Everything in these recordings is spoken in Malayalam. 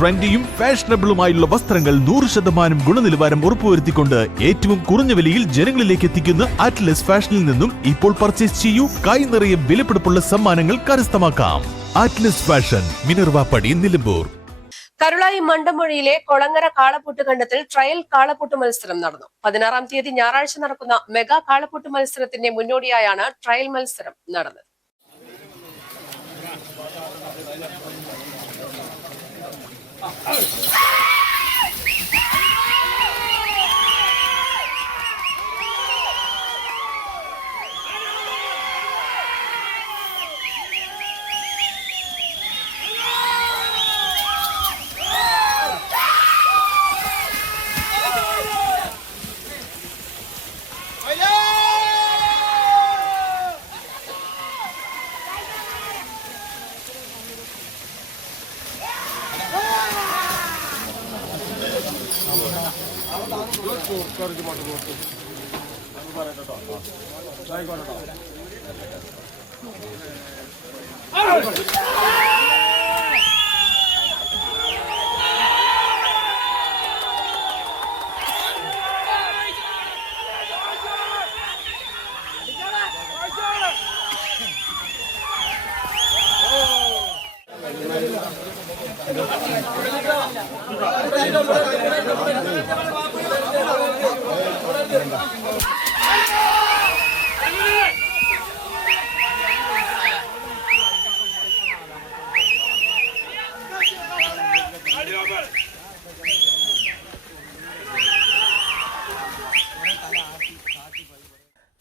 ട്രെൻഡിയും ഫാഷനബിളുമായുള്ള വസ്ത്രങ്ങൾ 100% ഗുണനിലവാരം ഉറപ്പുവരുത്തിക്കൊണ്ട് ഏറ്റവും കുറഞ്ഞ വിലയിൽ ജനങ്ങളിലേക്ക് എത്തിക്കുന്ന അറ്റ്ലസ് ഫാഷനിൽ നിന്നും ഇപ്പോൾ പർച്ചേസ് ചെയ്യൂ. കൈ നിറയെ വിലപിടിപ്പുള്ള സമ്മാനങ്ങൾ കരസ്ഥമാക്കാം. Atlas fashion, Minervappadi, Nilambur. കരുളായി മണ്ടമൊഴിയിലെ കൊളങ്ങര കാളപ്പൂട്ട് കണ്ടത്തിൽ ട്രയൽ കാളപ്പൂട്ട് മത്സരം നടന്നു. 16-ാം തീയതി ഞായറാഴ്ച നടക്കുന്ന മെഗാ കാളപ്പൂട്ട് മത്സരത്തിന്റെ മുന്നോടിയായാണ് ട്രയൽ മത്സരം നടന്നത്.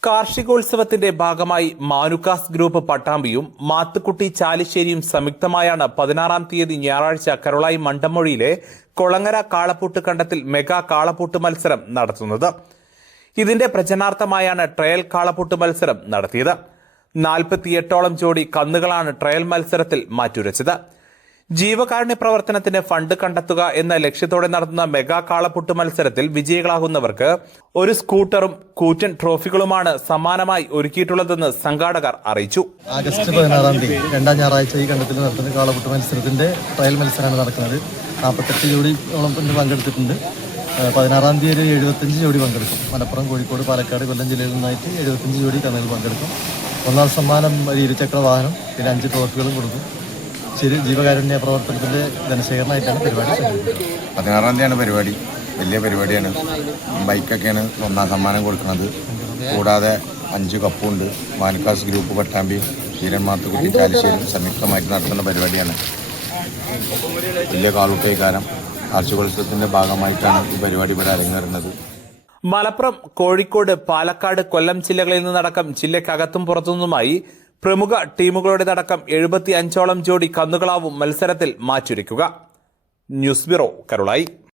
കാർഷികോത്സവത്തിന്റെ ഭാഗമായി മാനുക്കാസ് ഗ്രൂപ്പ് പട്ടാമ്പിയും മാത്തുക്കുട്ടി ചാലിശ്ശേരിയും സംയുക്തമായാണ് 16-ാം തീയതി ഞായറാഴ്ച കരുളായി മണ്ടമൊഴിയിലെ കൊളങ്ങര കാളപ്പൂട്ട് കണ്ടത്തിൽ മെഗാ കാളപ്പൂട്ട് മത്സരം നടത്തുന്നത്. ഇതിന്റെ പ്രചരണാർത്ഥമായാണ് ട്രയൽ കാളപ്പൂട്ട് മത്സരം നടത്തിയത്. 48ഓളം ജോഡി കന്നുകളാണ് ട്രയൽ മത്സരത്തിൽ മാറ്റുരച്ചത്. ജീവകാരുണ്യ പ്രവർത്തനത്തിന് ഫണ്ട് കണ്ടെത്തുക എന്ന ലക്ഷ്യത്തോടെ നടത്തുന്ന മെഗാ കാളപ്പൂട്ട് മത്സരത്തിൽ വിജയികളാകുന്നവർക്ക് ഒരു സ്കൂട്ടറും കൂറ്റൻ ട്രോഫികളുമാണ് സമ്മാനമായി ഒരുക്കിയിട്ടുള്ളതെന്ന് സംഘാടകർ അറിയിച്ചു. ആഗസ്റ്റ് 16-ാം തീയതി രണ്ടാം ഞായറാഴ്ച ഈ കണ്ടത്തിൽ നടത്തുന്ന കാളപ്പൂട്ട് മത്സരത്തിന്റെ ട്രയൽ മത്സരമാണ് നടക്കുന്നത്. 48 ജോഡിയോളം പങ്കെടുത്തിട്ടുണ്ട്. 16-ാം തീയതി 75 ജോഡി പങ്കെടുക്കും. മലപ്പുറം, കോഴിക്കോട്, പാലക്കാട്, കൊല്ലം ജില്ലയിൽ നിന്നായിട്ട് 75 ജോഡി കന്നുകൾ പങ്കെടുക്കും. ഒന്നാം സമ്മാനം ഒരു ഇരുചക്ര വാഹനം, പിന്നെ 5 ട്രോഫികളും കൊടുക്കും. ജീവകാരുണ്യ പ്രവർത്തനത്തിന്റെ ധനശേഖരണമായിട്ടാണ് പരിപാടി. 16-ാം തീയതിയാണ് പരിപാടി. വലിയ പരിപാടിയാണ്. ബൈക്കൊക്കെയാണ് ഒന്നാം സമ്മാനം കൊടുക്കുന്നത്. കൂടാതെ 5 കപ്പുണ്ട്. മാനുക്കാസ് ഗ്രൂപ്പ് പട്ടാമ്പി, മാത്തുക്കുട്ടി ചാലിശ്ശേരിയും സംയുക്തമായിട്ട് നടത്തുന്ന പരിപാടിയാണ്. വലിയ കാളൂട്ടേക്കാരം കാർഷികോത്സവത്തിന്റെ ഭാഗമായിട്ടാണ് ഈ പരിപാടി ഇവിടെ അരങ്ങേറുന്നത്. മലപ്പുറം, കോഴിക്കോട്, പാലക്കാട്, കൊല്ലം ജില്ലകളിൽ നിന്നടക്കം ജില്ലയ്ക്കകത്തും പുറത്തുനിന്നുമായി പ്രമുഖ ടീമുകളുടേതടക്കം 75ഓളം ജോഡി കന്നുകളാവും മത്സരത്തിൽ മാറ്റുരയ്ക്കുക. News bureau, Karulai.